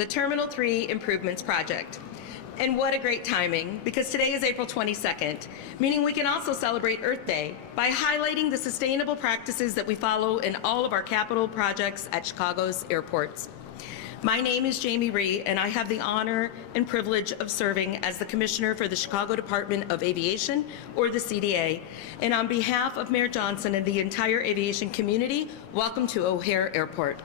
the Terminal 3 Improvements Project. And what a great timing, because today is April 22nd, meaning we can also celebrate Earth Day by highlighting the sustainable practices that we follow in all of our capital projects at Chicago's airports. My name is Jamie Rhee, and I have the honor and privilege of serving as the Commissioner for the Chicago Department of Aviation, or the CDA. And on behalf of Mayor Johnson and the entire aviation community, welcome to O'Hare Airport.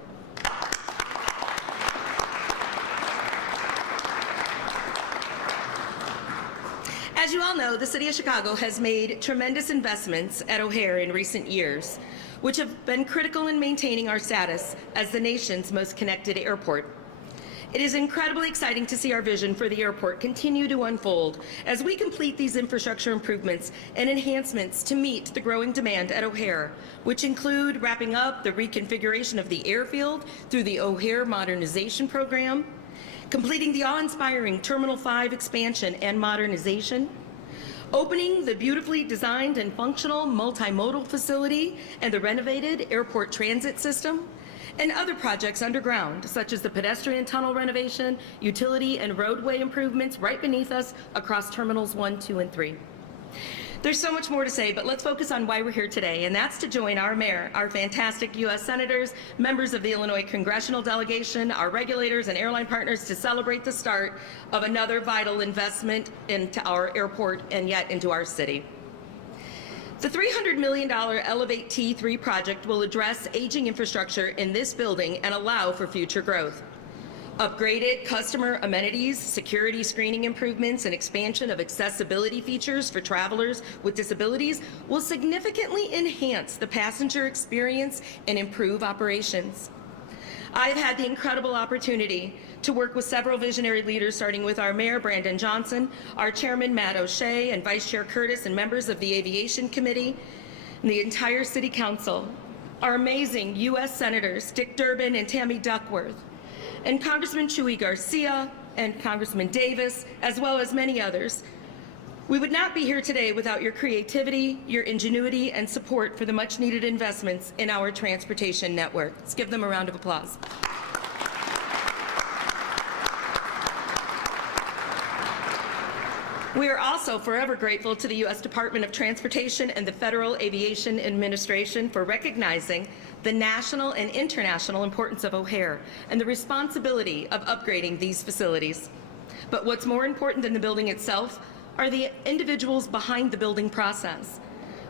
As you all know, the City of Chicago has made tremendous investments at O'Hare in recent years, which have been critical in maintaining our status as the nation's most connected airport. It is incredibly exciting to see our vision for the airport continue to unfold as we complete these infrastructure improvements and enhancements to meet the growing demand at O'Hare, which include wrapping up the reconfiguration of the airfield through the O'Hare Modernization Program, completing the awe-inspiring Terminal 5 expansion and modernization, opening the beautifully designed and functional multimodal facility and the renovated airport transit system, and other projects underground, such as the pedestrian tunnel renovation, utility and roadway improvements right beneath us across Terminals 1, 2, and 3. There's so much more to say, but let's focus on why we're here today, and that's to join our mayor, our fantastic U.S. senators, members of the Illinois congressional delegation, our regulators and airline partners to celebrate the start of another vital investment into our airport and yet into our city. The $300 million Elevate T3 project will address aging infrastructure in this building and allow for future growth. Upgraded customer amenities, security screening improvements, and expansion of accessibility features for travelers with disabilities will significantly enhance the passenger experience and improve operations. I've had the incredible opportunity to work with several visionary leaders, starting with our Mayor, Brandon Johnson, our Chairman, Matt O'Shea, and Vice Chair Curtis, and members of the Aviation Committee, and the entire City Council, our amazing U.S. Senators, Dick Durbin and Tammy Duckworth, and Congressman Garcia and Congressman Davis, as well as many others. We would not be here today without your creativity, your ingenuity, and support for the much-needed investments in our transportation network. Let's give them a round of applause. We are also forever grateful to the U.S. Department of Transportation and the Federal Aviation Administration for recognizing the national and international importance of O'Hare and the responsibility of upgrading these facilities. But what's more important than the building itself are the individuals behind the building process.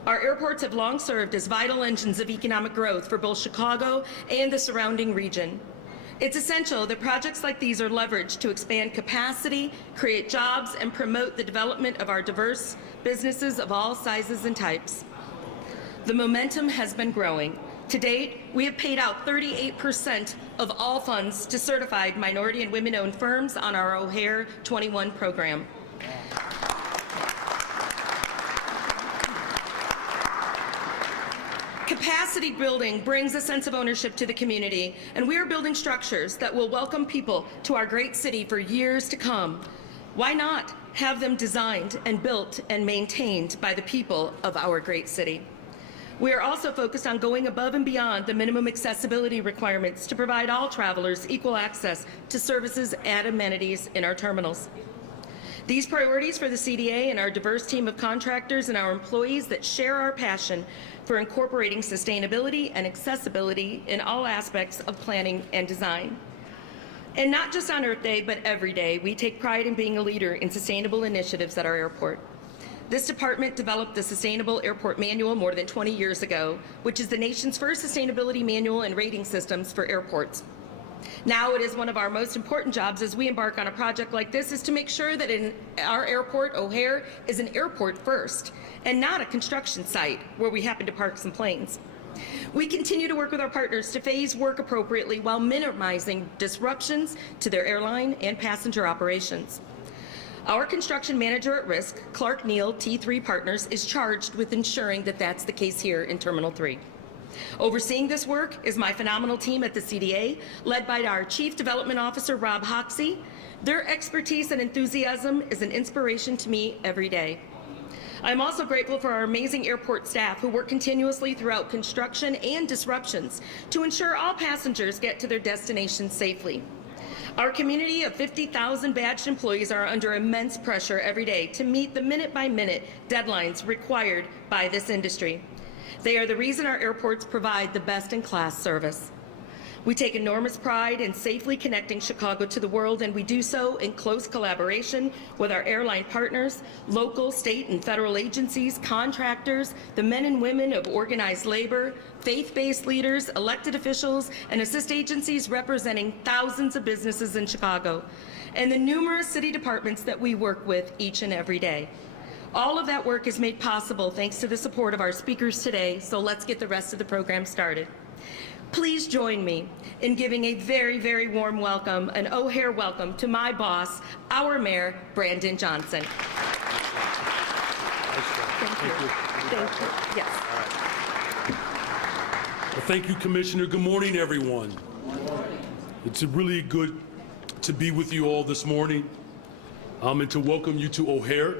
Our airports have long served as vital engines of economic growth for both Chicago and the surrounding region. It's essential that projects like these are leveraged to expand capacity, create jobs, and promote the development of our diverse businesses of all sizes and types. The momentum has been growing. To date, we have paid out 38% of all funds to certified minority and women-owned firms on our O'Hare 21 program. Capacity building brings a sense of ownership to the community, and we are building structures that will welcome people to our great city for years to come. Why not have them designed and built and maintained by the people of our great city? We are also focused on going above and beyond the minimum accessibility requirements to provide all travelers equal access to services and amenities in our terminals. These priorities for the CDA and our diverse team of contractors and our employees that share our passion for incorporating sustainability and accessibility in all aspects of planning and design. And not just on Earth Day, but every day, we take pride in being a leader in sustainable initiatives at our airport. This department developed the Sustainable Airport Manual more than 20 years ago, which is the nation's first sustainability manual and rating systems for airports. Now it is one of our most important jobs as we embark on a project like this is to make sure that in our airport, O'Hare, is an airport first and not a construction site where we happen to park some planes. We continue to work with our partners to phase work appropriately while minimizing disruptions to their airline and passenger operations. Our construction manager at risk, Clark Neal T3 Partners, is charged with ensuring that that's the case here in Terminal 3. Overseeing this work is my phenomenal team at the CDA, led by our Chief Development Officer, Rob Hoxie. Their expertise and enthusiasm is an inspiration to me every day. I'm also grateful for our amazing airport staff who work continuously throughout construction and disruptions to ensure all passengers get to their destinations safely. Our community of 50,000 badged employees are under immense pressure every day to meet the minute-by-minute deadlines required by this industry. They are the reason our airports provide the best-in-class service. We take enormous pride in safely connecting Chicago to the world, and we do so in close collaboration with our airline partners, local, state, and federal agencies, contractors, the men and women of organized labor, faith-based leaders, elected officials, and assist agencies representing thousands of businesses in Chicago, and the numerous city departments that we work with each and every day. All of that work is made possible thanks to the support of our speakers today, so let's get the rest of the program started. Please join me in giving a very, very warm welcome, an O'Hare welcome to my boss, our Mayor, Brandon Johnson. Thank you. Thank you. Yes. Well, thank you, Commissioner. Good morning, everyone. It's really good to be with you all this morning and to welcome you to O'Hare.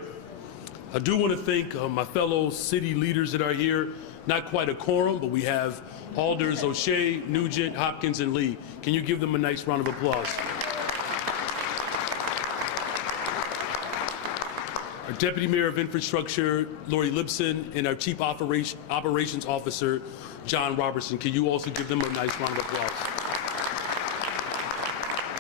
I do want to thank my fellow city leaders that are here. Not quite a quorum, but we have Alders, O'Shea, Nugent, Hopkins, and Lee. Can you give them a nice round of applause? Our Deputy Mayor of Infrastructure, Lori Lipson, and our Chief Operations Officer, John Robertson. Can you also give them a nice round of applause?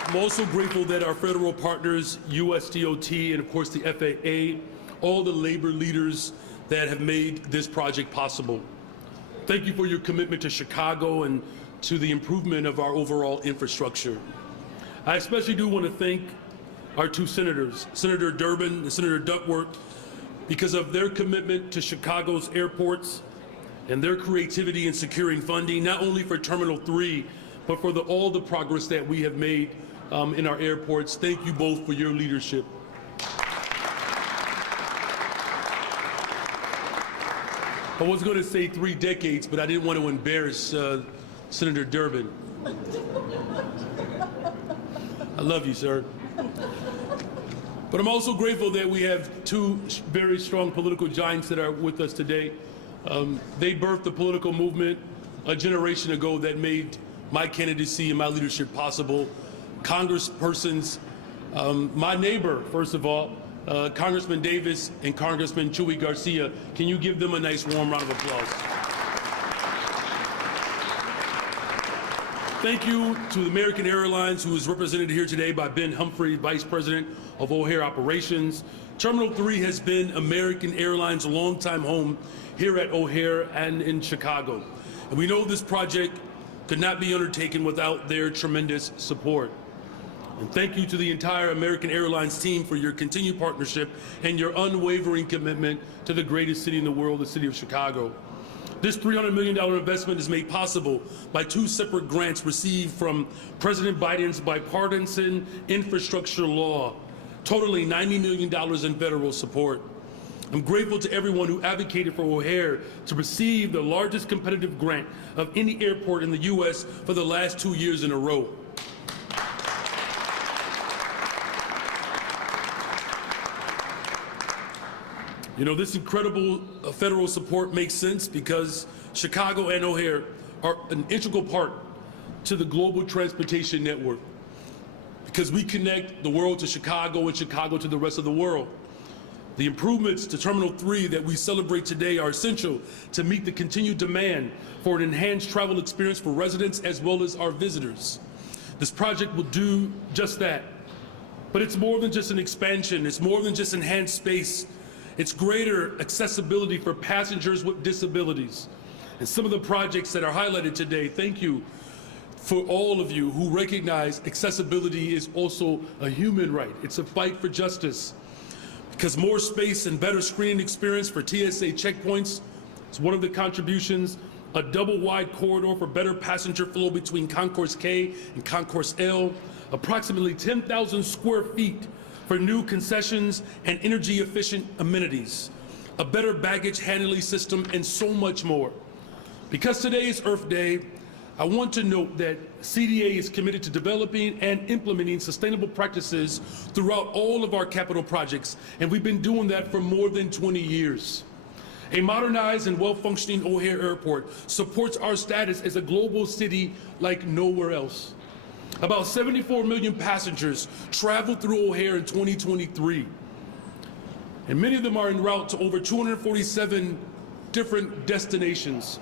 I'm also grateful that our federal partners, USDOT, and of course the FAA, all the labor leaders that have made this project possible. Thank you for your commitment to Chicago and to the improvement of our overall infrastructure. I especially do want to thank our two senators, Senator Durbin and Senator Duckworth, because of their commitment to Chicago's airports and their creativity in securing funding, not only for Terminal 3, but for all the progress that we have made in our airports. Thank you both for your leadership. I was going to say 3 decades, but I didn't want to embarrass Senator Durbin. I love you, sir. But I'm also grateful that we have two very strong political giants that are with us today. They birthed the political movement a generation ago that made my candidacy and my leadership possible. Congresspersons, my neighbor, first of all, Congressman Davis and Congressman Garcia. Can you give them a nice warm round of applause? Thank you to American Airlines, who is represented here today by Ben Humphrey, Vice President of O'Hare Operations. Terminal 3 has been American Airlines' longtime home here at O'Hare and in Chicago. And we know this project could not be undertaken without their tremendous support. And thank you to the entire American Airlines team for your continued partnership and your unwavering commitment to the greatest city in the world, the city of Chicago. This $300 million investment is made possible by 2 separate grants received from President Biden's bipartisan infrastructure law, totaling $90 million in federal support. I'm grateful to everyone who advocated for O'Hare to receive the largest competitive grant of any airport in the U.S. for the last 2 years in a row. You know, this incredible federal support makes sense because Chicago and O'Hare are an integral part to the global transportation network, because we connect the world to Chicago and Chicago to the rest of the world. The improvements to Terminal 3 that we celebrate today are essential to meet the continued demand for an enhanced travel experience for residents as well as our visitors. This project will do just that. But it's more than just an expansion. It's more than just enhanced space. It's greater accessibility for passengers with disabilities. And some of the projects that are highlighted today, thank you for all of you who recognize accessibility is also a human right. It's a fight for justice. Because more space and better screening experience for TSA checkpoints is one of the contributions. A double-wide corridor for better passenger flow between Concourse K and Concourse L. Approximately 10,000 square feet for new concessions and energy-efficient amenities, a better baggage handling system, and so much more. Because today is Earth Day, I want to note that CDA is committed to developing and implementing sustainable practices throughout all of our capital projects, and we've been doing that for more than 20 years. A modernized and well-functioning O'Hare Airport supports our status as a global city like nowhere else. About 74 million passengers traveled through O'Hare in 2023, and many of them are en route to over 247 different destinations.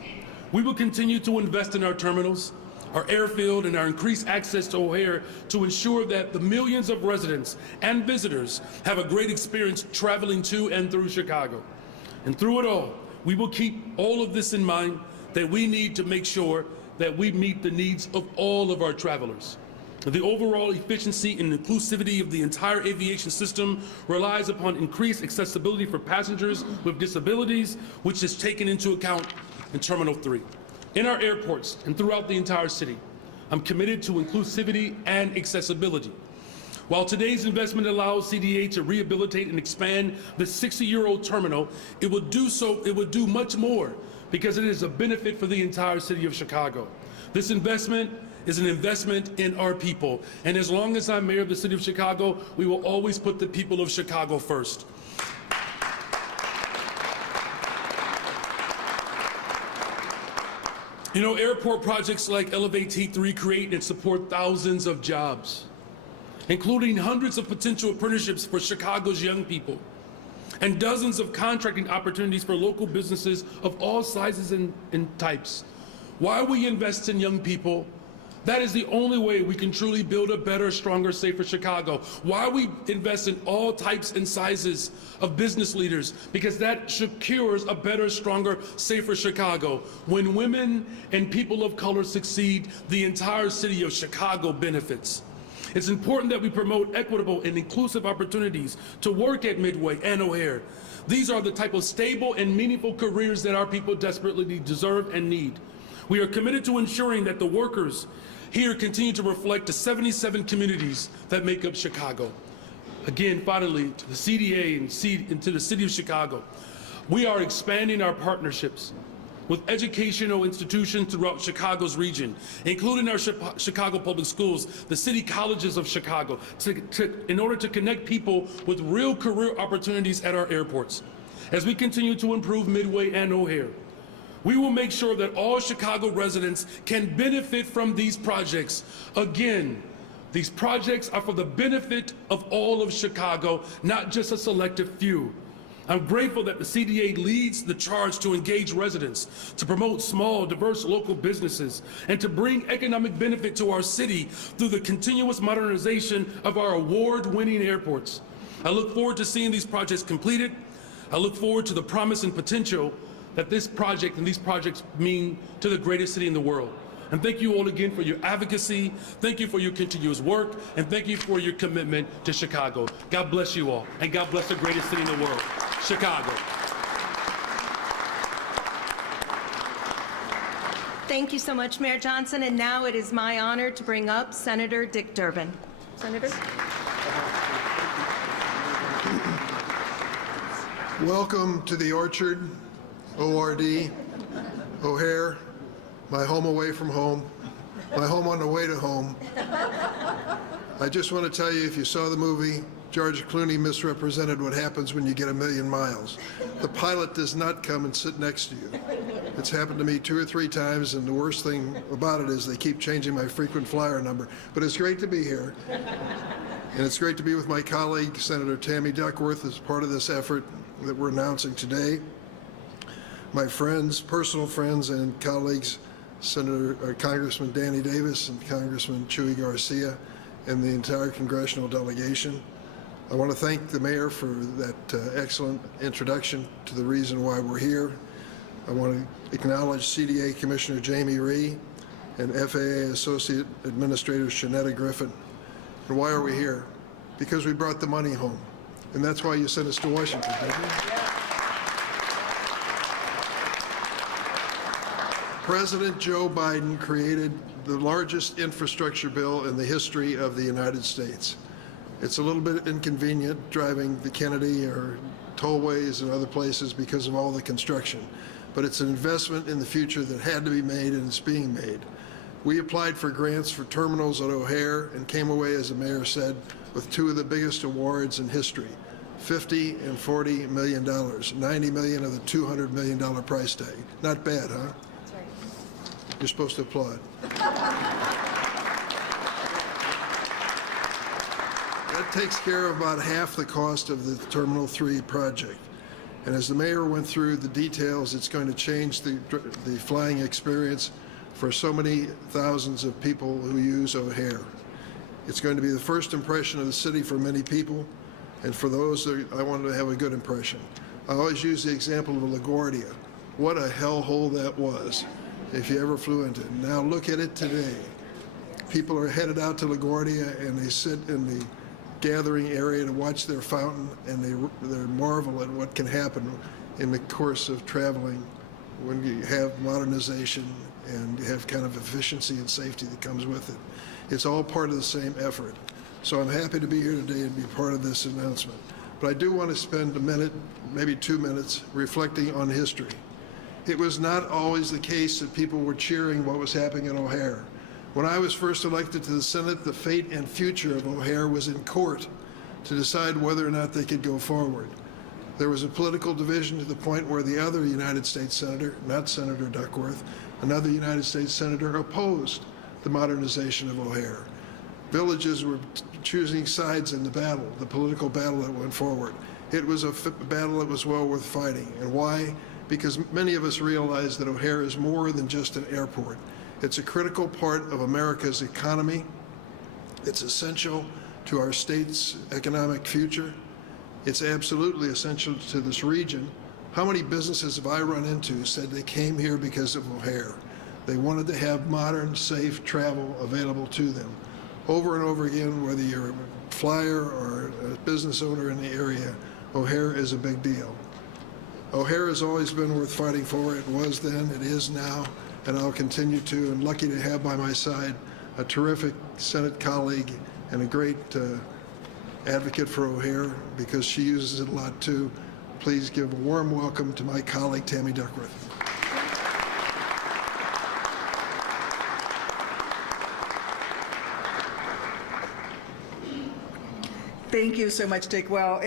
We will continue to invest in our terminals, our airfield, and our increased access to O'Hare to ensure that the millions of residents and visitors have a great experience traveling to and through Chicago. And through it all, we will keep all of this in mind, that we need to make sure that we meet the needs of all of our travelers. The overall efficiency and inclusivity of the entire aviation system relies upon increased accessibility for passengers with disabilities, which is taken into account in Terminal 3. In our airports and throughout the entire city, I'm committed to inclusivity and accessibility. While today's investment allows CDA to rehabilitate and expand the 60-year-old terminal, it would do much more because it is a benefit for the entire city of Chicago. This investment is an investment in our people, and as long as I'm mayor of the city of Chicago, we will always put the people of Chicago first. You know, airport projects like Elevate T3 create and support thousands of jobs, including hundreds of potential apprenticeships for Chicago's young people, and dozens of contracting opportunities for local businesses of all sizes and types. Why we invest in young people, that is the only way we can truly build a better, stronger, safer Chicago. Why we invest in all types and sizes of business leaders, because that secures a better, stronger, safer Chicago. When women and people of color succeed, the entire city of Chicago benefits. It's important that we promote equitable and inclusive opportunities to work at Midway and O'Hare. These are the type of stable and meaningful careers that our people desperately deserve and need. We are committed to ensuring that the workers here continue to reflect the 77 communities that make up Chicago. Again, finally, to the CDA and to the city of Chicago, we are expanding our partnerships with educational institutions throughout Chicago's region, including our Chicago Public Schools, the city colleges of Chicago, in order to connect people with real career opportunities at our airports. As we continue to improve Midway and O'Hare, we will make sure that all Chicago residents can benefit from these projects. Again, these projects are for the benefit of all of Chicago, not just a selective few. I'm grateful that the CDA leads the charge to engage residents, to promote small, diverse local businesses, and to bring economic benefit to our city through the continuous modernization of our award-winning airports. I look forward to seeing these projects completed. I look forward to the promise and potential that this project and these projects mean to the greatest city in the world. And thank you all again for your advocacy, thank you for your continuous work, and thank you for your commitment to Chicago. God bless you all, and God bless the greatest city in the world, Chicago. Thank you so much, Mayor Johnson. And now it is my honor to bring up Senator Dick Durbin. Senator. Welcome to the Orchard, ORD, O'Hare, my home away from home, my home on the way to home. I just want to tell you, if you saw the movie, George Clooney misrepresented what happens when you get 1,000,000 miles. The pilot does not come and sit next to you. It's happened to me 2 or 3 times, and the worst thing about it is they keep changing my frequent flyer number. But it's great to be here, and it's great to be with my colleague, Senator Tammy Duckworth, as part of this effort that we're announcing today. My friends, personal friends and colleagues, Congressman Davis and Congressman Garcia, and the entire congressional delegation. I want to thank the mayor for that excellent introduction to the reason why we're here. I want to acknowledge CDA Commissioner Jamie Rhee and FAA Associate Administrator Shanetta Griffin. And why are we here? Because we brought the money home. And that's why you sent us to Washington, didn't you? President Joe Biden created the largest infrastructure bill in the history of the United States. It's a little bit inconvenient driving the Kennedy or tollways and other places because of all the construction, but it's an investment in the future that had to be made, and it's being made. We applied for grants for terminals at O'Hare and came away, as the mayor said, with 2 of the biggest awards in history, $50 and $40 million, $90 million of the $200 million price tag. Not bad, huh? You're supposed to applaud. That takes care of about half the cost of the Terminal 3 project. And as the mayor went through the details, it's going to change the flying experience for so many thousands of people who use O'Hare. It's going to be the first impression of the city for many people, and for those, I wanted to have a good impression. I always use the example of LaGuardia. What a hellhole that was if you ever flew into it. Now look at it today. People are headed out to LaGuardia and they sit in the gathering area to watch their fountain, and they marvel at what can happen in the course of traveling when you have modernization and you have kind of efficiency and safety that comes with it. It's all part of the same effort. So I'm happy to be here today and be part of this announcement. But I do want to spend a minute, maybe 2 minutes, reflecting on history. It was not always the case that people were cheering what was happening at O'Hare. When I was first elected to the Senate, the fate and future of O'Hare was in court to decide whether or not they could go forward. There was a political division to the point where the other United States Senator, not Senator Duckworth, another United States Senator, opposed the modernization of O'Hare. Villages were choosing sides in the battle, the political battle that went forward. It was a battle that was well worth fighting. And why? Because many of us realize that O'Hare is more than just an airport. It's a critical part of America's economy. It's essential to our state's economic future. It's absolutely essential to this region. How many businesses have I run into said they came here because of O'Hare? They wanted to have modern, safe travel available to them. Over and over again, whether you're a flyer or a business owner in the area, O'Hare is a big deal. O'Hare has always been worth fighting for. It was then, it is now, and I'll continue to. I'm lucky to have by my side a terrific Senate colleague and a great advocate for O'Hare, because she uses it a lot too. Please give a warm welcome to my colleague, Tammy Duckworth. Thank you so much, Dick. Well,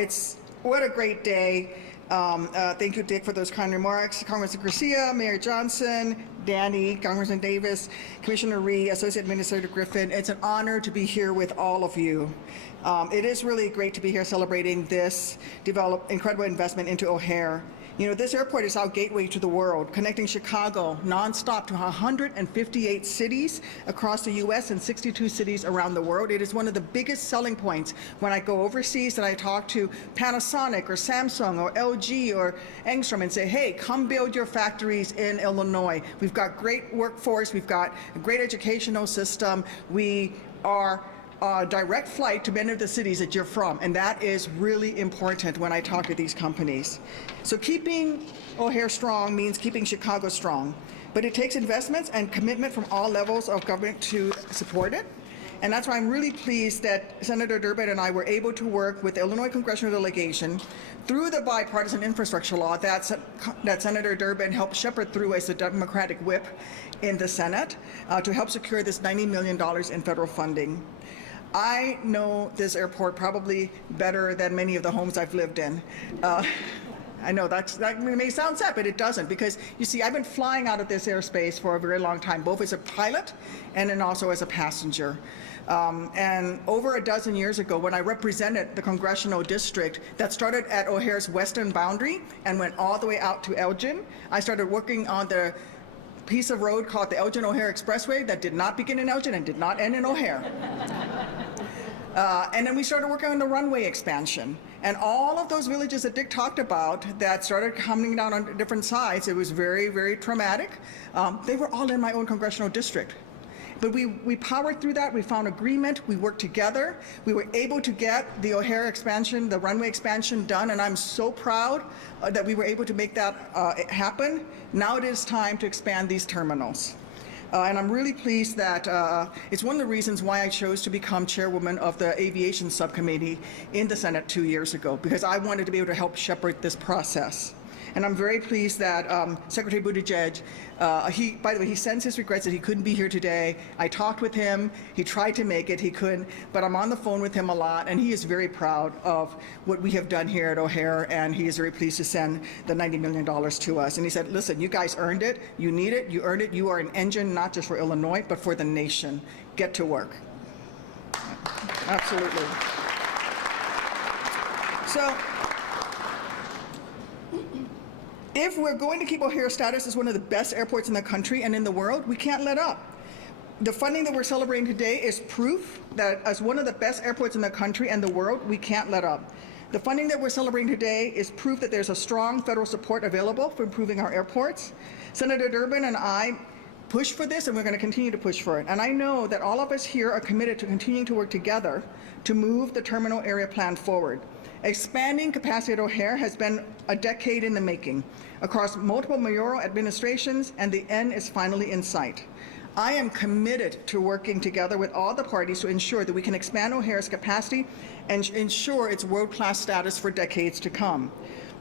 what a great day. Thank you, Dick, for those kind remarks. Congressman Garcia, Mayor Johnson, Danny, Congressman Davis, Commissioner Rhee, Associate Administrator Griffin. It's an honor to be here with all of you. It is really great to be here celebrating this incredible investment into O'Hare. You know, this airport is our gateway to the world, connecting Chicago nonstop to 158 cities across the U.S. and 62 cities around the world. It is one of the biggest selling points when I go overseas and I talk to Panasonic or Samsung or LG or Engstrom and say, hey, come build your factories in Illinois. We've got great workforce. We've got a great educational system. We are direct flight to many of the cities that you're from, and that is really important when I talk to these companies. So keeping O'Hare strong means keeping Chicago strong, but it takes investments and commitment from all levels of government to support it. And that's why I'm really pleased that Senator Durbin and I were able to work with the Illinois Congressional Delegation through the bipartisan infrastructure law that Senator Durbin helped shepherd through as a Democratic whip in the Senate to help secure this $90 million in federal funding. I know this airport probably better than many of the homes I've lived in. I know that may sound sad, but it doesn't, because you see, I've been flying out of this airspace for a very long time, both as a pilot and then also as a passenger. And over a dozen years ago, when I represented the congressional district that started at O'Hare's western boundary and went all the way out to Elgin, I started working on the piece of road called the Elgin-O'Hare Expressway that did not begin in Elgin and did not end in O'Hare. And then we started working on the runway expansion. And all of those villages that Dick talked about that started coming down on different sides, it was very, very traumatic. They were all in my own congressional district. But we powered through that. We found agreement. We worked together. We were able to get the O'Hare expansion, the runway expansion done, and I'm so proud that we were able to make that happen. Now it is time to expand these terminals. And I'm really pleased that it's one of the reasons why I chose to become chairwoman of the Aviation Subcommittee in the Senate 2 years ago, because I wanted to be able to help shepherd this process. And I'm very pleased that Secretary Buttigieg, by the way, he sends his regrets that he couldn't be here today. I talked with him. He tried to make it. He couldn't. But I'm on the phone with him a lot, and he is very proud of what we have done here at O'Hare, and he is very pleased to send the $90 million to us. And he said, listen, you guys earned it. You need it. You earned it. You are an engine not just for Illinois, but for the nation. Get to work. Absolutely. So, if we're going to keep O'Hare status as one of the best airports in the country and in the world, we can't let up. The funding that we're celebrating today is proof that as one of the best airports in the country and the world, we can't let up. The funding that we're celebrating today is proof that there's a strong federal support available for improving our airports. Senator Durbin and I pushed for this, and we're going to continue to push for it. And I know that all of us here are committed to continuing to work together to move the terminal area plan forward. Expanding capacity at O'Hare has been a decade in the making across multiple mayoral administrations, and the end is finally in sight. I am committed to working together with all the parties to ensure that we can expand O'Hare's capacity and ensure its world-class status for decades to come.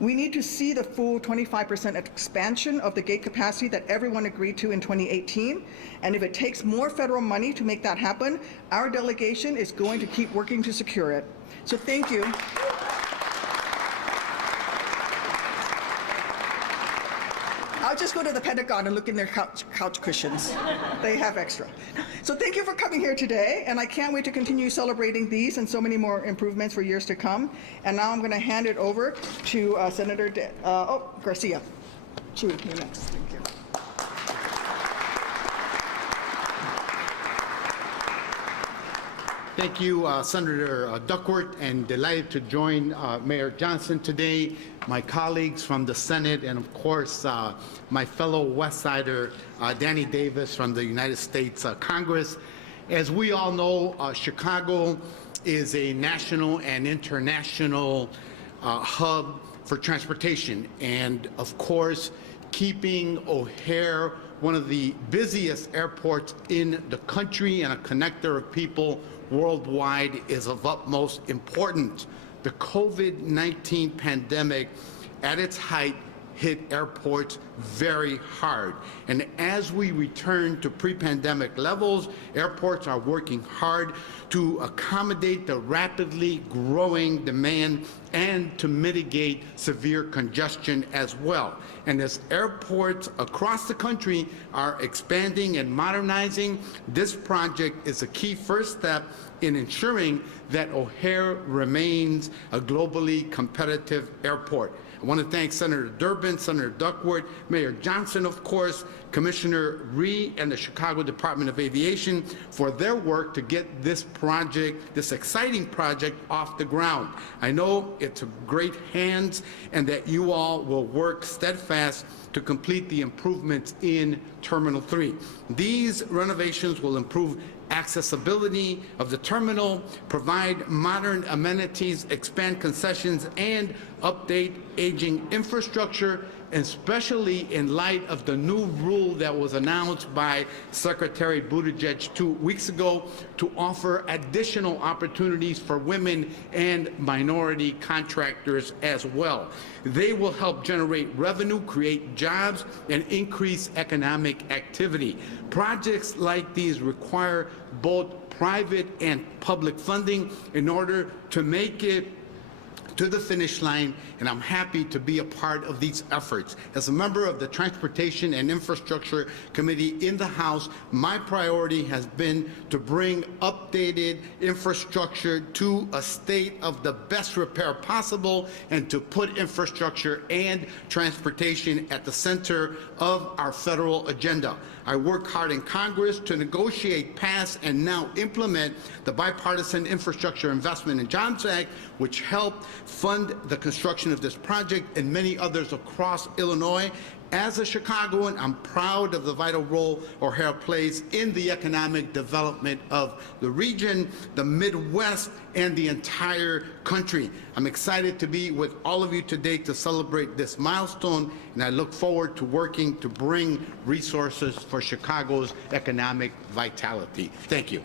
We need to see the full 25% expansion of the gate capacity that everyone agreed to in 2018. And if it takes more federal money to make that happen, our delegation is going to keep working to secure it. So thank you. I'll just go to the Pentagon and look in their couch cushions. They have extra. So thank you for coming here today, and I can't wait to continue celebrating these and so many more improvements for years to come. And now I'm going to hand it over to Senator Garcia. You're next. Thank you. Thank you, Senator Duckworth, and delighted to join Mayor Johnson today, my colleagues from the Senate, and of course, my fellow West Sider, Danny Davis from the United States Congress. As we all know, Chicago is a national and international hub for transportation, and of course, keeping O'Hare one of the busiest airports in the country and a connector of people worldwide is of utmost importance. The COVID-19 pandemic at its height hit airports very hard. And as we return to pre-pandemic levels, airports are working hard to accommodate the rapidly growing demand and to mitigate severe congestion as well. And as airports across the country are expanding and modernizing, this project is a key first step in ensuring that O'Hare remains a globally competitive airport. I want to thank Senator Durbin, Senator Duckworth, Mayor Johnson, of course, Commissioner Rhee, and the Chicago Department of Aviation for their work to get this project, this exciting project, off the ground. I know it's in great hands and that you all will work steadfast to complete the improvements in Terminal 3. These renovations will improve accessibility of the terminal, provide modern amenities, expand concessions, and update aging infrastructure, especially in light of the new rule that was announced by Secretary Buttigieg 2 weeks ago to offer additional opportunities for women and minority contractors as well. They will help generate revenue, create jobs, and increase economic activity. Projects like these require both private and public funding in order to make it to the finish line, and I'm happy to be a part of these efforts. As a member of the Transportation and Infrastructure Committee in the House, my priority has been to bring updated infrastructure to a state of the best repair possible and to put infrastructure and transportation at the center of our federal agenda. I work hard in Congress to negotiate, pass, and now implement the Bipartisan Infrastructure Investment and Jobs Act, which helped fund the construction of this project and many others across Illinois. As a Chicagoan, I'm proud of the vital role O'Hare plays in the economic development of the region, the Midwest, and the entire country. I'm excited to be with all of you today to celebrate this milestone, and I look forward to working to bring resources for Chicago's economic vitality. Thank you.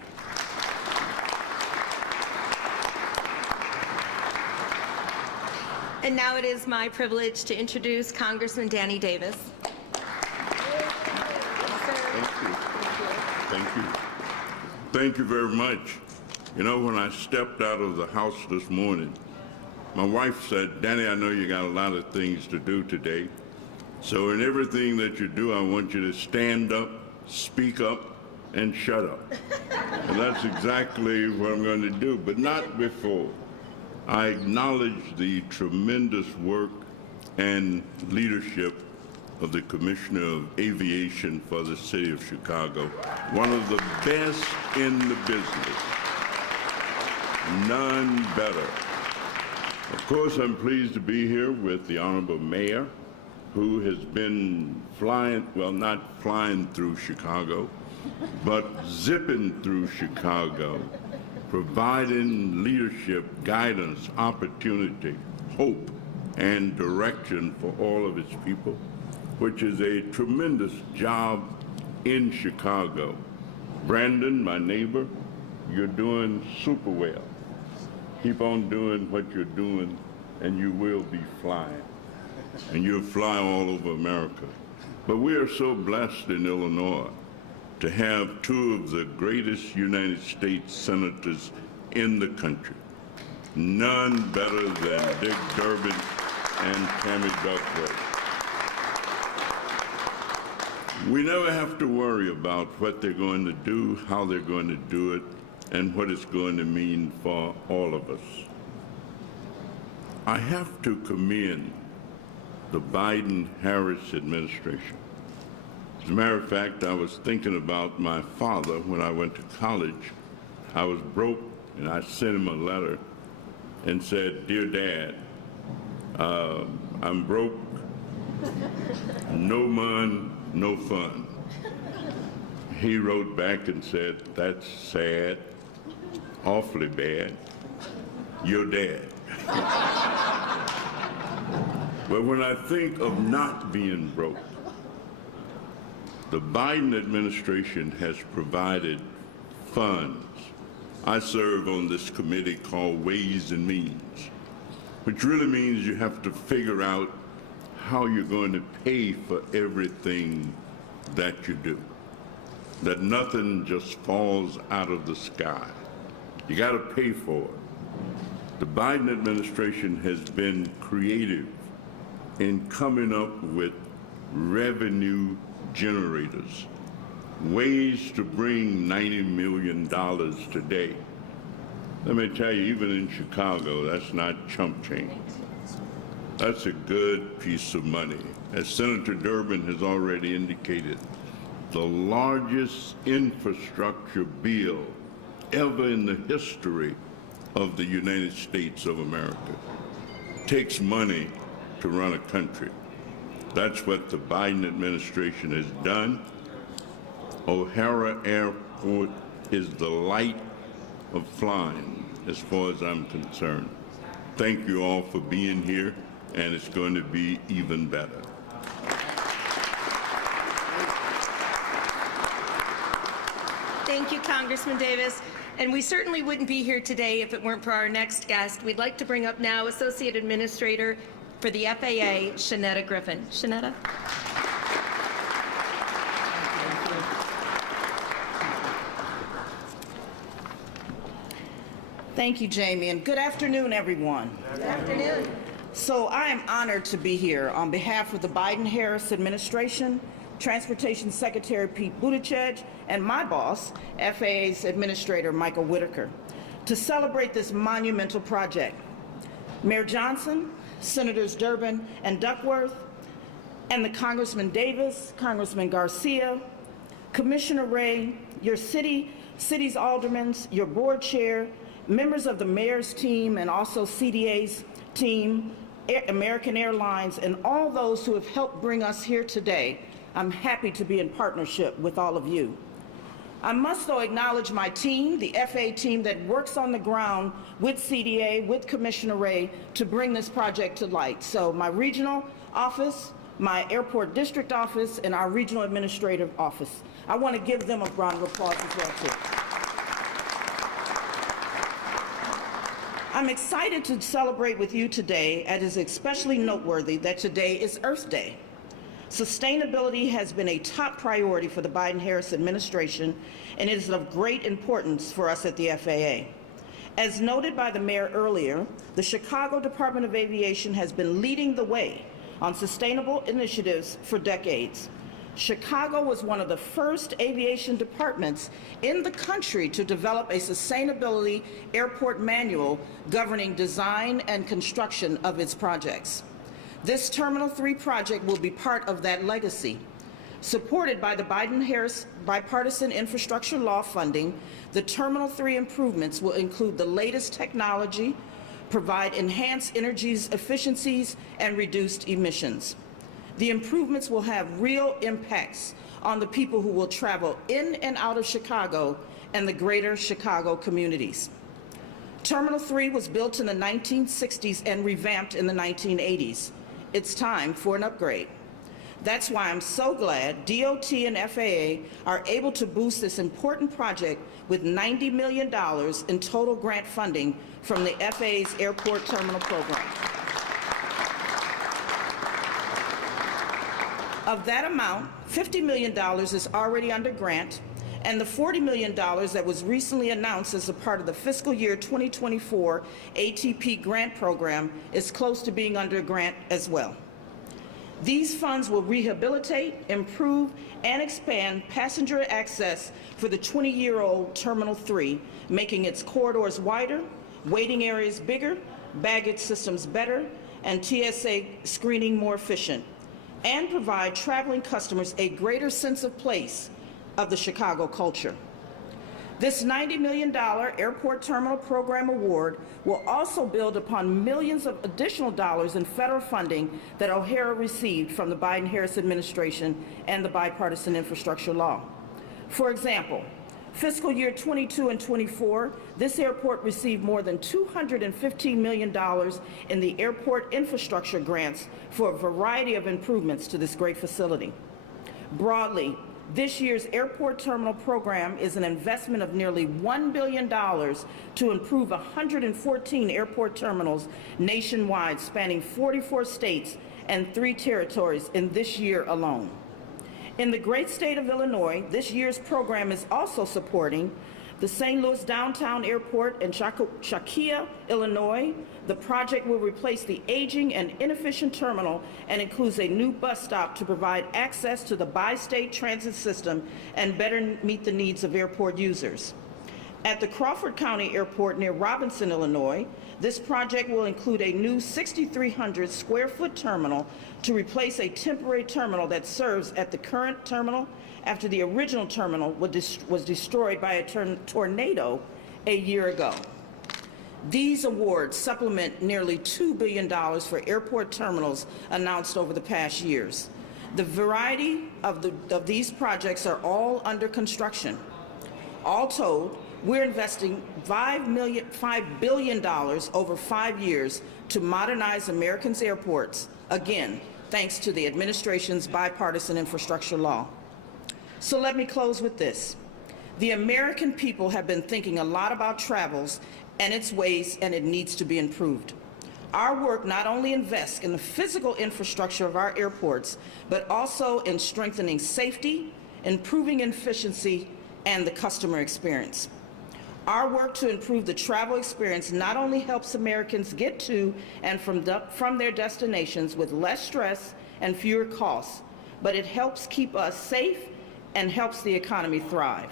And now it is my privilege to introduce Congressman Danny Davis. Thank you. Thank you very much. You know, when I stepped out of the house this morning, my wife said, "Danny, I know you got a lot of things to do today. So in everything that you do, I want you to stand up, speak up, and shut up." And that's exactly what I'm going to do, but not before I acknowledge the tremendous work and leadership of the Commissioner of Aviation for the City of Chicago, one of the best in the business. None better. Of course, I'm pleased to be here with the Honorable Mayor, who has been flying, well, not flying through Chicago, but zipping through Chicago, providing leadership, guidance, opportunity, hope, and direction for all of its people, which is a tremendous job in Chicago. Brandon, my neighbor, you're doing super well. Keep on doing what you're doing, and you will be flying. And you'll fly all over America. But we are so blessed in Illinois to have two of the greatest United States senators in the country. None better than Dick Durbin and Tammy Duckworth. We never have to worry about what they're going to do, how they're going to do it, and what it's going to mean for all of us. I have to commend the Biden-Harris administration. As a matter of fact, I was thinking about my father when I went to college. I was broke, and I sent him a letter and said, "Dear Dad, I'm broke, no money, no fun." He wrote back and said, "That's sad, awfully bad, your dad." But when I think of not being broke, the Biden administration has provided funds. I serve on this committee called Ways and Means, which really means you have to figure out how you're going to pay for everything that you do, that nothing just falls out of the sky. You got to pay for it. The Biden administration has been creative in coming up with revenue generators, ways to bring $90 million today. Let me tell you, even in Chicago, that's not chump change. That's a good piece of money. As Senator Durbin has already indicated, the largest infrastructure bill ever in the history of the United States of America. Takes money to run a country. That's what the Biden administration has done. O'Hare Airport is the light of flying, as far as I'm concerned. Thank you all for being here, and it's going to be even better. Thank you, Congressman Davis. And we certainly wouldn't be here today if it weren't for our next guest. We'd like to bring up now Associate Administrator for the FAA, Shanetta Griffin. Shanetta? Thank you, Jamie, and good afternoon, everyone. Good afternoon. So I am honored to be here on behalf of the Biden-Harris administration, Transportation Secretary Pete Buttigieg, and my boss, FAA's Administrator Michael Whitaker, to celebrate this monumental project. Mayor Johnson, Senators Durbin and Duckworth, and the Congressman Davis, Congressman Garcia, Commissioner Ray, your city's aldermen, your board chair, members of the mayor's team and also CDA's team, American Airlines, and all those who have helped bring us here today. I'm happy to be in partnership with all of you. I must, though, acknowledge my team, the FAA team that works on the ground with CDA, with Commissioner Ray, to bring this project to light. So my regional office, my airport district office, and our regional administrative office. I want to give them a round of applause as well, too. I'm excited to celebrate with you today, and it is especially noteworthy that today is Earth Day. Sustainability has been a top priority for the Biden-Harris administration, and it is of great importance for us at the FAA. As noted by the mayor earlier, the Chicago Department of Aviation has been leading the way on sustainable initiatives for decades. Chicago was one of the first aviation departments in the country to develop a sustainability airport manual governing design and construction of its projects. This Terminal 3 project will be part of that legacy. Supported by the Biden-Harris bipartisan infrastructure law funding, the Terminal 3 improvements will include the latest technology, provide enhanced energy efficiencies, and reduced emissions. The improvements will have real impacts on the people who will travel in and out of Chicago and the greater Chicago communities. Terminal 3 was built in the 1960s and revamped in the 1980s. It's time for an upgrade. That's why I'm so glad DOT and FAA are able to boost this important project with $90 million in total grant funding from the FAA's Airport Terminal Program. Of that amount, $50 million is already under grant, and the $40 million that was recently announced as a part of the fiscal year 2024 ATP grant program is close to being under grant as well. These funds will rehabilitate, improve, and expand passenger access for the 20-year-old Terminal 3, making its corridors wider, waiting areas bigger, baggage systems better, and TSA screening more efficient, and provide traveling customers a greater sense of place of the Chicago culture. This $90 million Airport Terminal Program award will also build upon millions of additional dollars in federal funding that O'Hara received from the Biden-Harris administration and the bipartisan infrastructure law. For example, fiscal year 22 and 24, this airport received more than $215 million in the airport infrastructure grants for a variety of improvements to this great facility. Broadly, this year's Airport Terminal Program is an investment of nearly $1 billion to improve 114 airport terminals nationwide, spanning 44 states and 3 territories in this year alone. In the great state of Illinois, this year's program is also supporting the St. Louis Downtown Airport in Shakia, Illinois. The project will replace the aging and inefficient terminal and includes a new bus stop to provide access to the bi-state transit system and better meet the needs of airport users. At the Crawford County Airport near Robinson, Illinois, this project will include a new 6,300 square foot terminal to replace a temporary terminal that serves at the current terminal after the original terminal was destroyed by a tornado a year ago. These awards supplement nearly $2 billion for airport terminals announced over the past years. The variety of these projects are all under construction. All told, we're investing $5 billion over 5 years to modernize Americans' airports, again, thanks to the administration's bipartisan infrastructure law. So let me close with this. The American people have been thinking a lot about travels and its ways, and it needs to be improved. Our work not only invests in the physical infrastructure of our airports, but also in strengthening safety, improving efficiency, and the customer experience. Our work to improve the travel experience not only helps Americans get to and from their destinations with less stress and fewer costs, but it helps keep us safe and helps the economy thrive.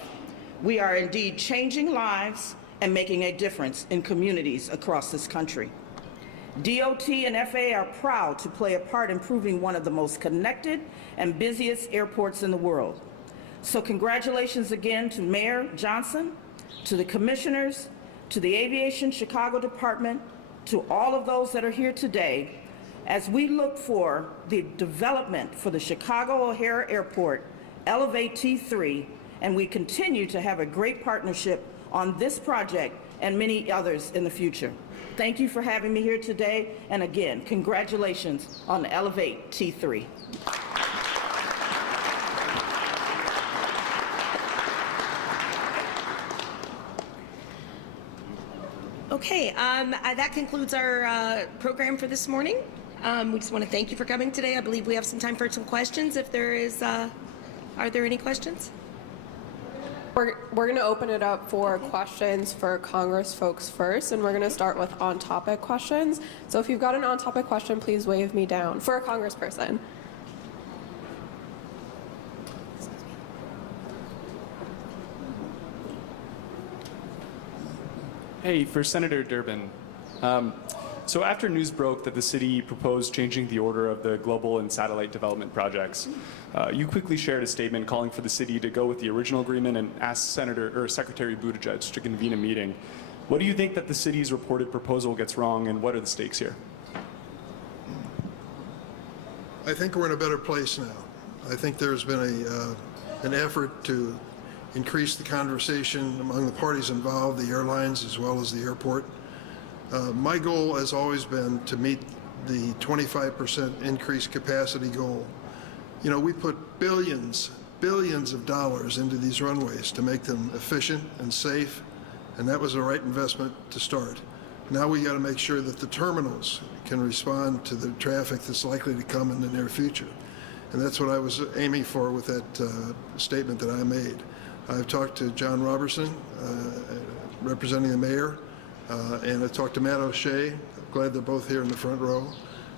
We are indeed changing lives and making a difference in communities across this country. DOT and FAA are proud to play a part in improving one of the most connected and busiest airports in the world. So congratulations again to Mayor Johnson, to the commissioners, to the Aviation Chicago Department, to all of those that are here today, as we look for the development for the Chicago O'Hara Airport, Elevate T3, and we continue to have a great partnership on this project and many others in the future. Thank you for having me here today, and again, congratulations on Elevate T3. Okay, that concludes our program for this morning. We just want to thank you for coming today. I believe we have some time for some questions. If there is, are there any questions? We're going to open it up for questions for Congress folks first, and we're going to start with on-topic questions. So if you've got an on-topic question, please wave me down for a congressperson. Hey, for Senator Durbin. So after news broke that the city proposed changing the order of the global and satellite development projects, you quickly shared a statement calling for the city to go with the original agreement and asked Secretary Buttigieg to convene a meeting. What do you think that the city's reported proposal gets wrong, and what are the stakes here? I think we're in a better place now. I think there's been an effort to increase the conversation among the parties involved, the airlines as well as the airport. My goal has always been to meet the 25% increased capacity goal. You know, we put billions of dollars into these runways to make them efficient and safe, and that was the right investment to start. Now we got to make sure that the terminals can respond to the traffic that's likely to come in the near future. And that's what I was aiming for with that statement that I made. I've talked to John Robertson, representing the mayor, and I talked to Matt O'Shea. I'm glad they're both here in the front row.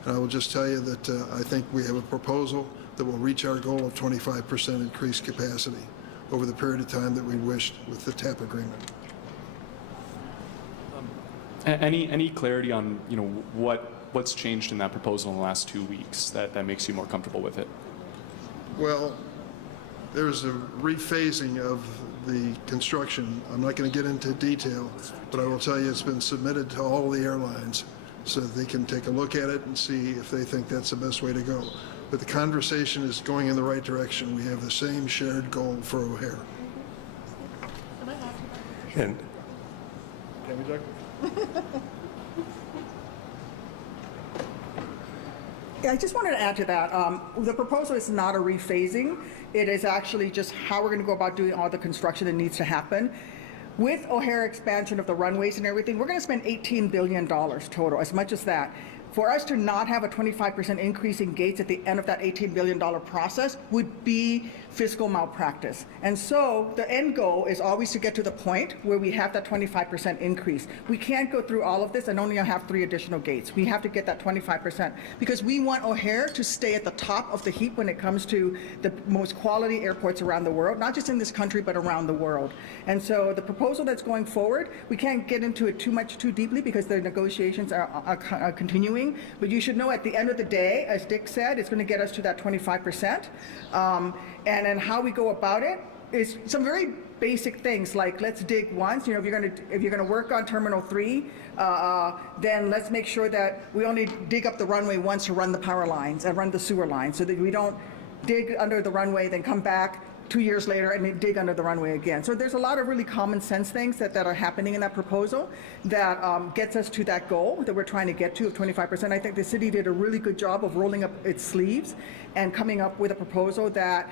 And I will just tell you that I think we have a proposal that will reach our goal of 25% increased capacity over the period of time that we wished with the TAP agreement. Any clarity on what's changed in that proposal in the last 2 weeks that makes you more comfortable with it? Well, there's a rephasing of the construction. I'm not going to get into detail, but I will tell you it's been submitted to all the airlines so that they can take a look at it and see if they think that's the best way to go. But the conversation is going in the right direction. We have the same shared goal for O'Hare. And Yeah, I just wanted to add to that. The proposal is not a rephasing. It is actually just how we're going to go about doing all the construction that needs to happen. With O'Hare expansion of the runways and everything, we're going to spend $18 billion total, as much as that. For us to not have a 25% increase in gates at the end of that $18 billion process would be fiscal malpractice. And so the end goal is always to get to the point where we have that 25% increase. We can't go through all of this and only have 3 additional gates. We have to get that 25% because we want O'Hare to stay at the top of the heap when it comes to the most quality airports around the world, not just in this country, but around the world. And so the proposal that's going forward, we can't get into it too deeply because the negotiations are continuing. But you should know at the end of the day, as Dick said, it's going to get us to that 25%. And then how we go about it is some very basic things like let's dig once. You know, if you're going to work on Terminal 3, then let's make sure that we only dig up the runway once to run the power lines and run the sewer lines, so that we don't dig under the runway, then come back 2 years later and dig under the runway again. So there's a lot of really common sense things that are happening in that proposal that gets us to that goal that we're trying to get to of 25%. I think the city did a really good job of rolling up its sleeves and coming up with a proposal that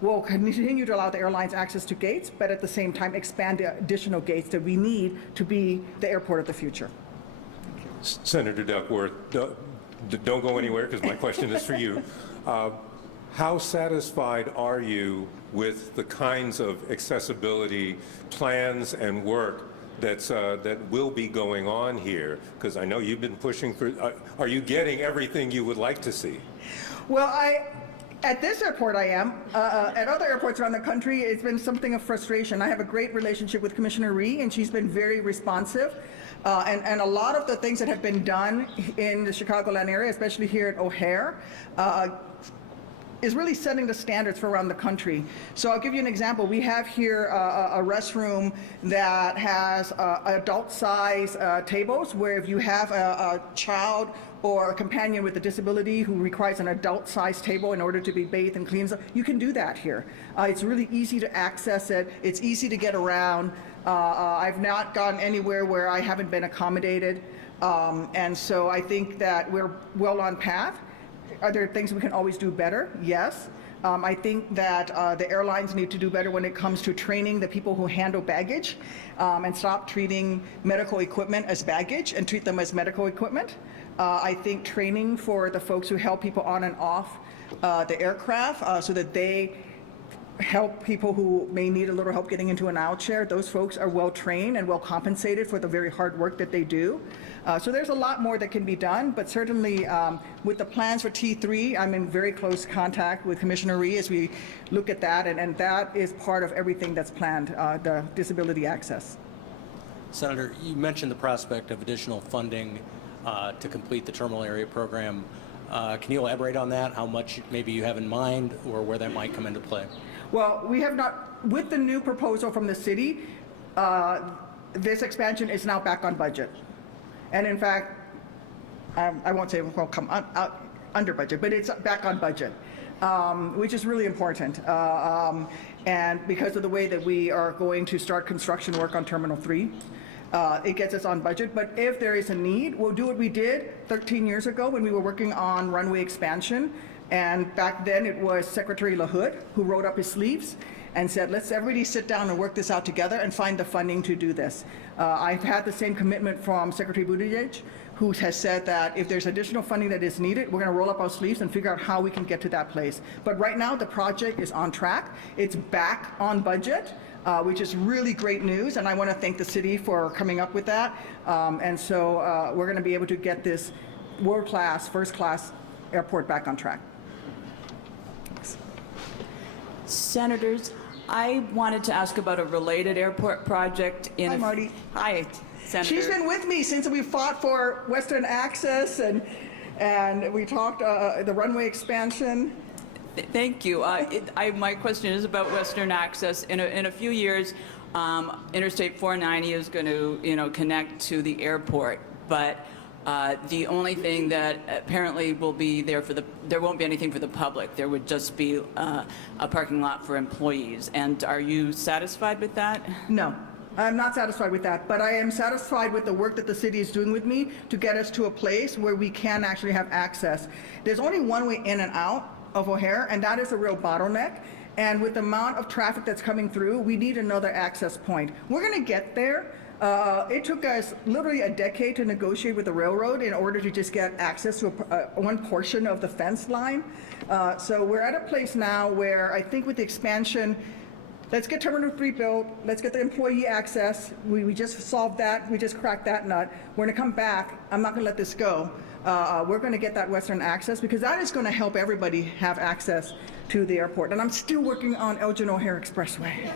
will continue to allow the airlines access to gates, but at the same time expand the additional gates that we need to be the airport of the future. Senator Duckworth, don't go anywhere because my question is for you. How satisfied are you with the kinds of accessibility plans and work that will be going on here? Because I know you've been pushing for, are you getting everything you would like to see? Well, at this airport I am. At other airports around the country, it's been something of frustration. I have a great relationship with Commissioner Rhee, and she's been very responsive. And a lot of the things that have been done in the Chicagoland area, especially here at O'Hare, is really setting the standards for around the country. So I'll give you an example. We have here a restroom that has adult-size tables where if you have a child or a companion with a disability who requires an adult-sized table in order to be bathed and cleaned, you can do that here. It's really easy to access it. It's easy to get around. I've not gone anywhere where I haven't been accommodated. And so I think that we're well on path. Are there things we can always do better? Yes. I think that the airlines need to do better when it comes to training the people who handle baggage and stop treating medical equipment as baggage and treat them as medical equipment. I think training for the folks who help people on and off the aircraft so that they help people who may need a little help getting into an aisle chair. Those folks are well trained and well compensated for the very hard work that they do. So there's a lot more that can be done, but certainly with the plans for T3, I'm in very close contact with Commissioner Rhee as we look at that, and that is part of everything that's planned, the disability access. Senator, you mentioned the prospect of additional funding to complete the terminal area program. Can you elaborate on that? How much maybe you have in mind or where that might come into play? Well, we have not, with the new proposal from the city, this expansion is now back on budget. And in fact, I won't say it will come out under budget, but it's back on budget, which is really important. And because of the way that we are going to start construction work on Terminal 3, it gets us on budget. But if there is a need, we'll do what we did 13 years ago when we were working on runway expansion. And back then it was Secretary LaHood who rolled up his sleeves and said, let's everybody sit down and work this out together and find the funding to do this. I've had the same commitment from Secretary Buttigieg, who has said that if there's additional funding that is needed, we're going to roll up our sleeves and figure out how we can get to that place. But right now, the project is on track. It's back on budget, which is really great news, and I want to thank the city for coming up with that. And so we're going to be able to get this world-class, first-class airport back on track. Senators, I wanted to ask about a related airport project in... Hi, Marty. Hi, Senator. She's been with me since we fought for Western Access, and we talked the runway expansion. Thank you. My question is about Western Access. In a few years, Interstate 490 is going to, connect to the airport, but the only thing that apparently will be there there won't be anything for the public. There would just be a parking lot for employees. And are you satisfied with that? No. I'm not satisfied with that, but I am satisfied with the work that the city is doing with me to get us to a place where we can actually have access. There's only one way in and out of O'Hare, and that is a real bottleneck. And with the amount of traffic that's coming through, we need another access point. We're going to get there. It took us literally a decade to negotiate with the railroad in order to just get access to one portion of the fence line. So we're at a place now where I think with the expansion, let's get Terminal 3 built. Let's get the employee access. We just solved that. We just cracked that nut. We're going to come back. I'm not going to let this go. We're going to get that Western access because that is going to help everybody have access to the airport. And I'm still working on Elgin O'Hare Expressway.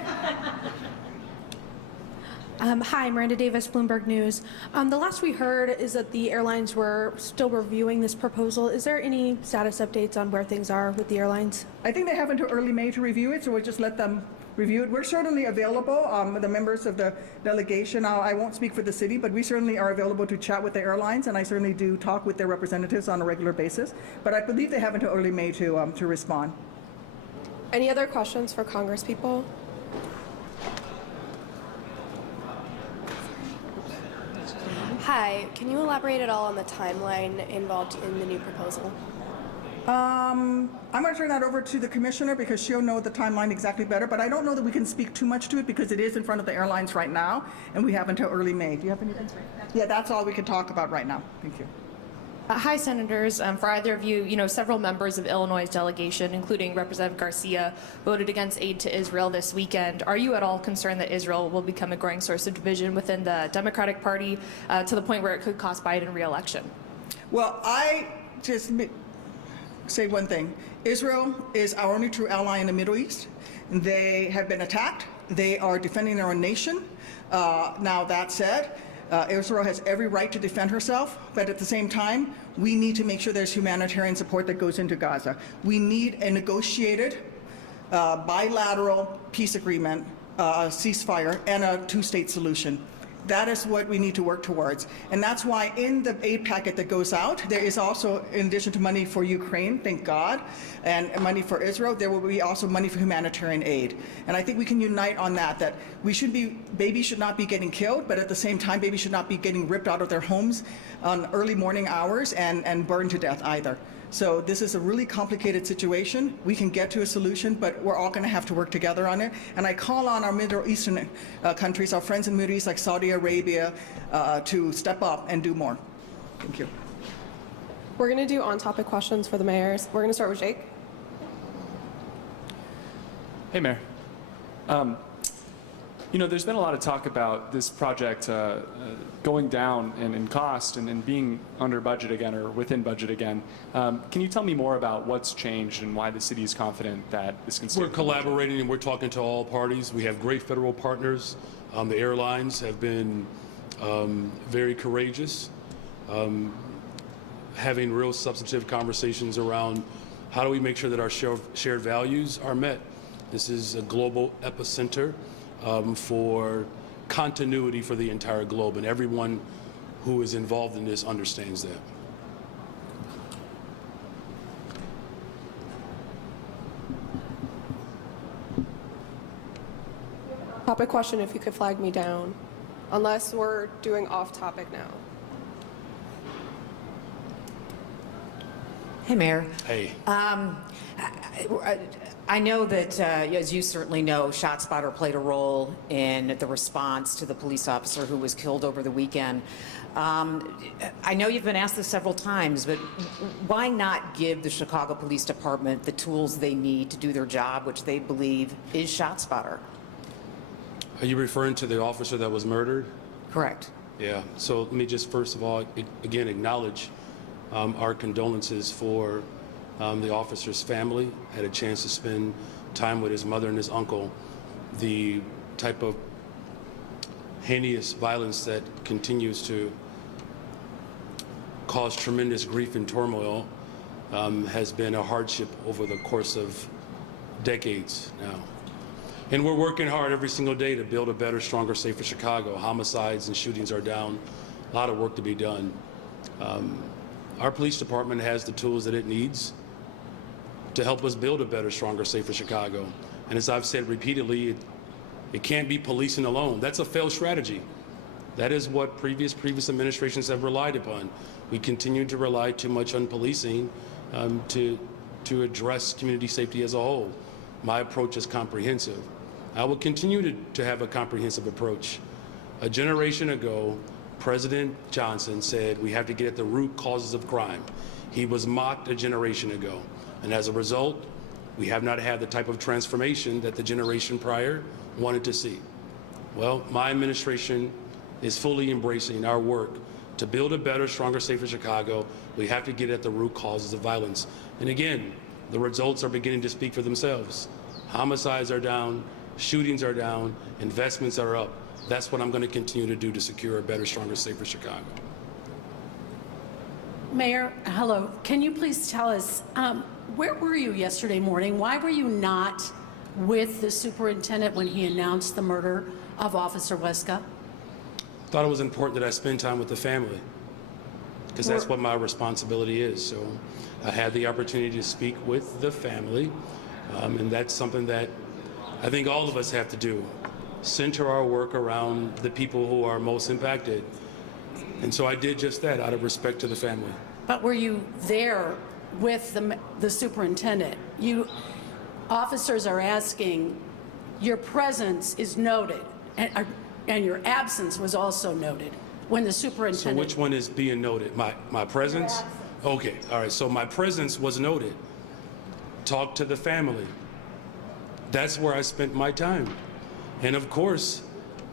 Hi, Miranda Davis, Bloomberg News. The last we heard is that the airlines were still reviewing this proposal. Is there any status updates on where things are with the airlines? I think they have until early May to review it, so we'll just let them review it. We're certainly available, the members of the delegation. I won't speak for the city, but we certainly are available to chat with the airlines, and I certainly do talk with their representatives on a regular basis. But I believe they have until early May to respond. Any other questions for Congress people? Hi, can you elaborate at all on the timeline involved in the new proposal? I'm going to turn that over to the commissioner because she'll know the timeline exactly better, but I don't know that we can speak too much to it because it is in front of the airlines right now, and we have until early May. Do you have anything? Yeah, that's all we can talk about right now. Thank you. Hi, Senators. For either of you, several members of Illinois' delegation, including Representative Garcia, voted against aid to Israel this weekend. Are you at all concerned that Israel will become a growing source of division within the Democratic Party to the point where it could cost Biden re-election? Well, I just say one thing. Israel is our only true ally in the Middle East. They have been attacked. They are defending their own nation. Now, that said, Israel has every right to defend herself, but at the same time, we need to make sure there's humanitarian support that goes into Gaza. We need a negotiated, bilateral peace agreement, a ceasefire, and a two-state solution. That is what we need to work towards. And that's why in the aid packet that goes out, there is also, in addition to money for Ukraine, thank God, and money for Israel, there will be also money for humanitarian aid. And I think we can unite on that babies should not be getting killed, but at the same time, babies should not be getting ripped out of their homes on early morning hours and burned to death either. So this is a really complicated situation. We can get to a solution, but we're all going to have to work together on it. And I call on our Middle Eastern countries, our friends in the Middle East like Saudi Arabia, to step up and do more. Thank you. We're going to do on-topic questions for the mayors. We're going to start with Jake. Hey, Mayor. You know, there's been a lot of talk about this project going down in cost and being under budget again or within budget again. Can you tell me more about what's changed and why the city is confident that this can stay? We're collaborating and we're talking to all parties. We have great federal partners. The airlines have been very courageous, having real substantive conversations around how do we make sure that our shared values are met. This is a global epicenter for continuity for the entire globe, and everyone who is involved in this understands that. Topic question, if you could flag me down, unless we're doing off topic now. Hey, Mayor. Hey. I know that, as you certainly know, ShotSpotter played a role in the response to the police officer who was killed over the weekend. I know you've been asked this several times, but why not give the Chicago Police Department the tools they need to do their job, which they believe is ShotSpotter? Are you referring to the officer that was murdered? Correct. Yeah. So let me just first of all, again, acknowledge our condolences for the officer's family. Had a chance to spend time with his mother and his uncle. The type of heinous violence that continues to cause tremendous grief and turmoil has been a hardship over the course of decades now. And we're working hard every single day to build a better, stronger, safer Chicago. Homicides and shootings are down. A lot of work to be done. Our police department has the tools that it needs to help us build a better, stronger, safer Chicago. And as I've said repeatedly, it can't be policing alone. That's a failed strategy. That is what previous administrations have relied upon. We continue to rely too much on policing to address community safety as a whole. My approach is comprehensive. I will continue to have a comprehensive approach. A generation ago, President Johnson said we have to get at the root causes of crime. He was mocked a generation ago. And as a result, we have not had the type of transformation that the generation prior wanted to see. Well, my administration is fully embracing our work to build a better, stronger, safer Chicago. We have to get at the root causes of violence. And again, the results are beginning to speak for themselves. Homicides are down, shootings are down, investments are up. That's what I'm going to continue to do to secure a better, stronger, safer Chicago. Mayor, hello. Can you please tell us, where were you yesterday morning? Why were you not with the superintendent when he announced the murder of Officer Weska? Thought it was important that I spend time with the family, because that's what my responsibility is. So I had the opportunity to speak with the family, and that's something that I think all of us have to do. Center our work around the people who are most impacted. And so I did just that out of respect to the family. But were you there with the superintendent? Officers are asking, your presence is noted, and your absence was also noted when the superintendent... So which one is being noted? My presence? Okay, all right, so my presence was noted. Talk to the family. That's where I spent my time. And of course,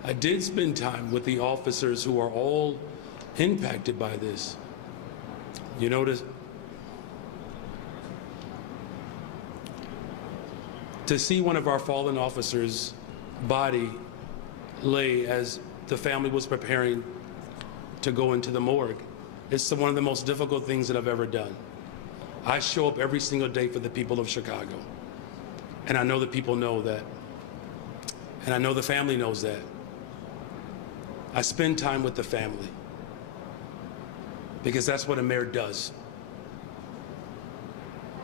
I did spend time with the officers who are all impacted by this. You notice, to see one of our fallen officers' body lay as the family was preparing to go into the morgue, it's one of the most difficult things that I've ever done. I show up every single day for the people of Chicago. And I know the people know that. And I know the family knows that. I spend time with the family, because that's what a mayor does.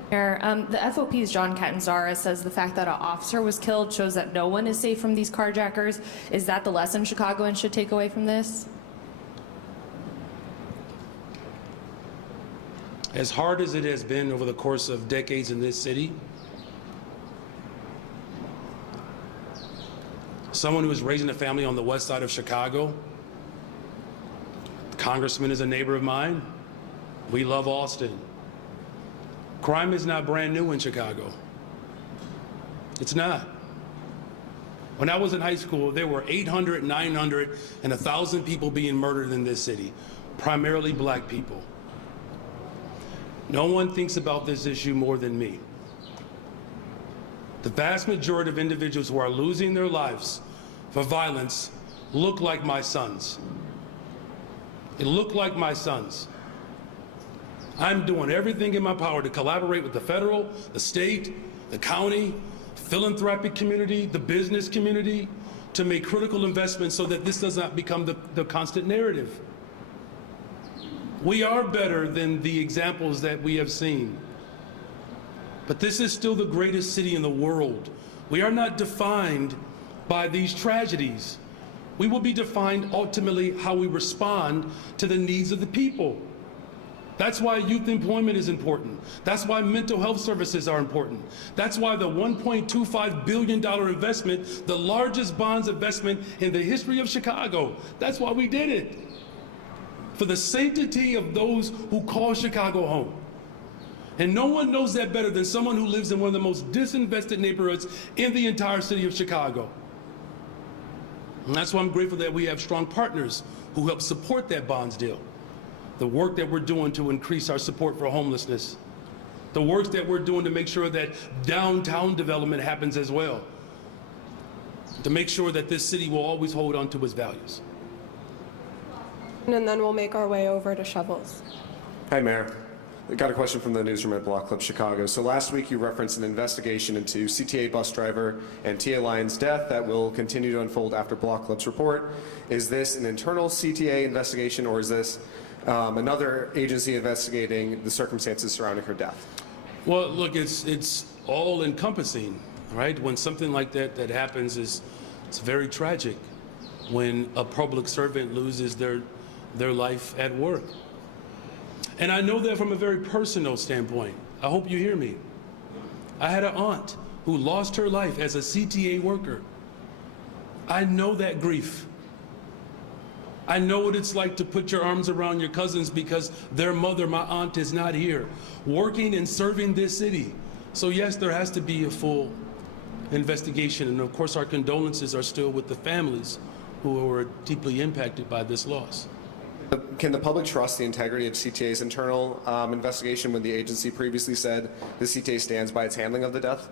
Mayor, the FOP's John Catanzara says the fact that an officer was killed shows that no one is safe from these carjackers. Is that the lesson Chicagoans should take away from this? As hard as it has been over the course of decades in this city, someone who is raising a family on the west side of Chicago, the congressman is a neighbor of mine. We love Austin. Crime is not brand new in Chicago. It's not. When I was in high school, there were 800, 900, and 1,000 people being murdered in this city, primarily black people. No one thinks about this issue more than me. The vast majority of individuals who are losing their lives for violence look like my sons. It looked like my sons. I'm doing everything in my power to collaborate with the federal, the state, the county, philanthropic community, the business community, to make critical investments so that this does not become the constant narrative. We are better than the examples that we have seen. But this is still the greatest city in the world. We are not defined by these tragedies. We will be defined ultimately how we respond to the needs of the people. That's why youth employment is important. That's why mental health services are important. That's why the $1.25 billion investment, the largest bonds investment in the history of Chicago, that's why we did it. For the sanctity of those who call Chicago home. And no one knows that better than someone who lives in one of the most disinvested neighborhoods in the entire city of Chicago. And that's why I'm grateful that we have strong partners who help support that bonds deal. The work that we're doing to increase our support for homelessness. The work that we're doing to make sure that downtown development happens as well. To make sure that this city will always hold on to its values. And then we'll make our way over to Shovels. Hi, Mayor. I got a question from the newsroom at Block Club Chicago. So last week you referenced an investigation into CTA bus driver and TA Lyon's death that will continue to unfold after Block Club's report. Is this an internal CTA investigation, or is this another agency investigating the circumstances surrounding her death? Well, look, it's all encompassing, right? When something like that happens, it's very tragic. When a public servant loses their life at work. And I know that from a very personal standpoint. I hope you hear me. I had an aunt who lost her life as a CTA worker. I know that grief. I know what it's like to put your arms around your cousins because their mother, my aunt, is not here, working and serving this city. So yes, there has to be a full investigation. And of course, our condolences are still with the families who were deeply impacted by this loss. Can the public trust the integrity of CTA's internal investigation when the agency previously said the CTA stands by its handling of the death?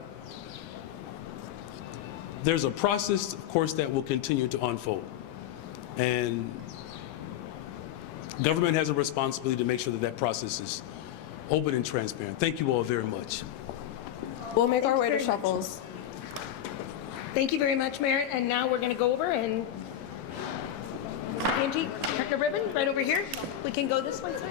There's a process, of course, that will continue to unfold. And government has a responsibility to make sure that that process is open and transparent. Thank you all very much. We'll make our way to Shovels. Thank you very much, Mayor. And now we're going to go over and Angie, cut the ribbon right over here. We can go this way, sir.